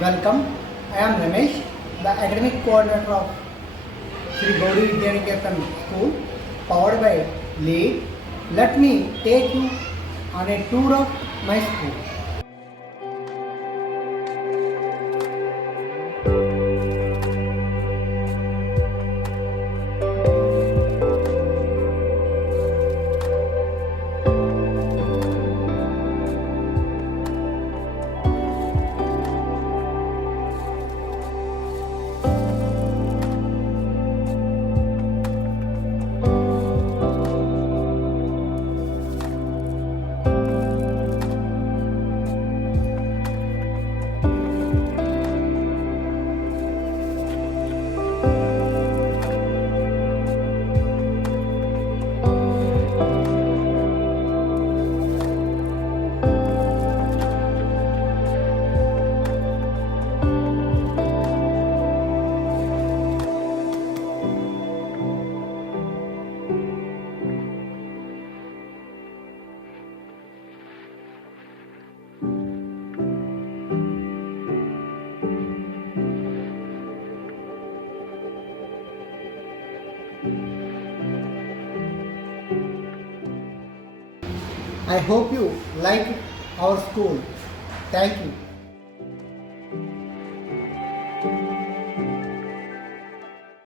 Welcome. I am Ramesh, the academic coordinator of Sri Gowri Vidya Niketan school, powered by LEAD. Let me take you on a tour of my school. I hope you like our school. Thank you.